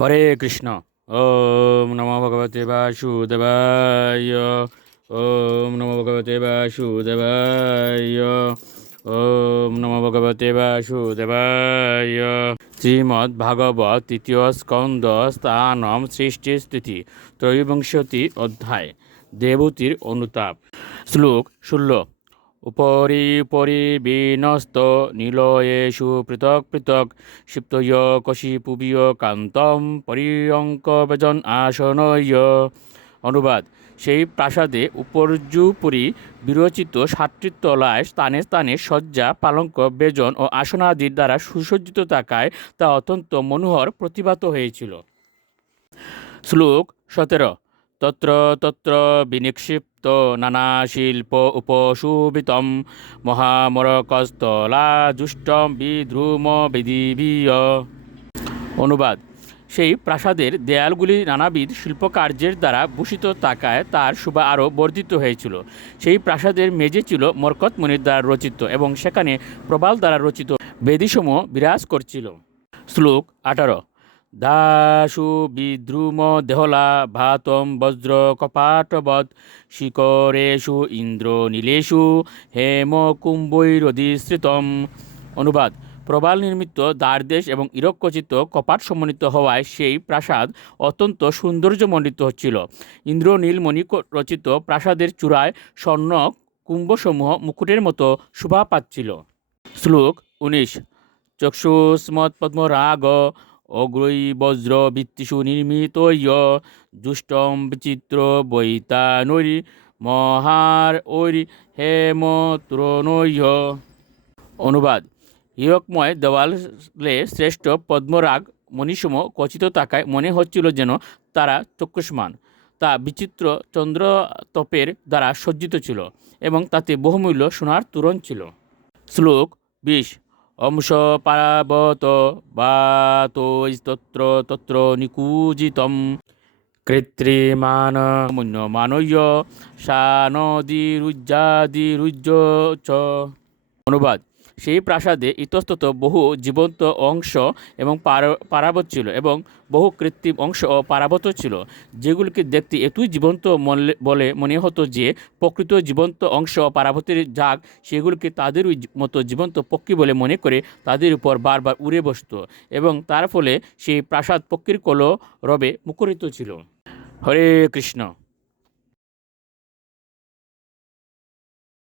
হরে কৃষ্ণ। ওম নমো ভগবতে বাসুদেবায়। ওম নমো ভগবতে বাসুদেবায়। ওম নমো ভগবতে বাসুদেবায়। শ্রীমদ্ ভাগবত তৃতীয় স্কন্দ স্থানম সৃষ্টি স্থিতি ত্রয়োবিংশতি অধ্যায়, দেবতীর অনুতাপ। শ্লোক ষোলো। উপরি উপরি বিনস্ত নীলয়েষু পৃথক পৃথক, ক্ষিপ্তয় কশিপুবীয় কান্তম পরিয়ঙ্ক বেজন আসনয়। অনুবাদ, সেই প্রাসাদে উপর্যুপরি বিরচিত সাতটি তলায় স্থানে স্থানে শয্যা, পালঙ্ক, বেজন ও আসনাদির দ্বারা সুসজ্জিত থাকায় তা অত্যন্ত মনোহর প্রতিভাত হয়েছিল। শ্লোক সতেরো, তত্র তত্র বিনিক্ষিপ্ত নানা শিল্প উপশোভিতম। মহামরকস্তলা জুষ্টম বিদ্রুম বিধিবীয় অনুবাদ। সেই প্রাসাদের দেয়ালগুলি নানাবিধ শিল্পকার্যের দ্বারা ভূষিত থাকায় তার শোভা আরও বর্ধিত হয়েছিল। সেই প্রাসাদের মেঝে ছিল মরকত মনির দ্বারা রচিত এবং সেখানে প্রবাল দ্বারা রচিত বেদিসমূহ বিরাজ করছিল। শ্লোক আঠারো। দাসু বিদ্রুম দেহলা ভাতম বজ্র কপাটবৎ শিকরেষু ইন্দ্র নীলেষু হেম কুম্ভৈরধিশ্রিতম অনুবাদ, প্রবাল নির্মিত দ্বারদেশ এবং ইরক্ষচিত কপাট সমন্বিত হওয়ায় সেই প্রাসাদ অত্যন্ত সৌন্দর্যমণ্ডিত হচ্ছিল। ইন্দ্র নীলমণি রচিত প্রাসাদের চূড়ায় স্বর্ণ কুম্ভসমূহ মুকুটের মতো শোভা পাচ্ছিল। শ্লোক উনিশ চক্ষুস্মৎ পদ্মরাগ অগ্রৈ বজ্র বৃত্তিষু নির্মিত জুষ্টম বিচিত্র বৈতানৈর, মহার ঐর হেম তৃণয় অনুবাদ, হীরকময় দেওয়ালে শ্রেষ্ঠ পদ্মরাগ মণিসম খচিত থাকায় মনে হচ্ছিল যেন তারা চক্ষুষ্মান। তা বিচিত্র চন্দ্রতপের দ্বারা সজ্জিত ছিল এবং তাতে বহুমূল্য সোনার তুরণ ছিল। শ্লোক বিশ অংশ পারাবত বা তত্র তত্র নিকুজিতম। কৃত্রিমান মানয় রুজাদি রুজ্জ অনুবাদ। সেই প্রাসাদে ইতস্তত বহু জীবন্ত অংশ এবং পার- পারাবত ছিল এবং বহু কৃত্রিম অংশ ও পারাবত ছিল, যেগুলিকে দেখতে এতই জীবন্ত বলে মনে হতো যে প্রকৃত জীবন্ত অংশ ও পারাবতের যাগ সেগুলিকে তাদেরই জি- মতো জীবন্ত পক্ষী বলে মনে করে তাদের উপর বারবার উড়ে বসতো এবং তার ফলে সেই প্রাসাদ পক্ষীর কল রবে মুখরিত ছিল। হরে কৃষ্ণ।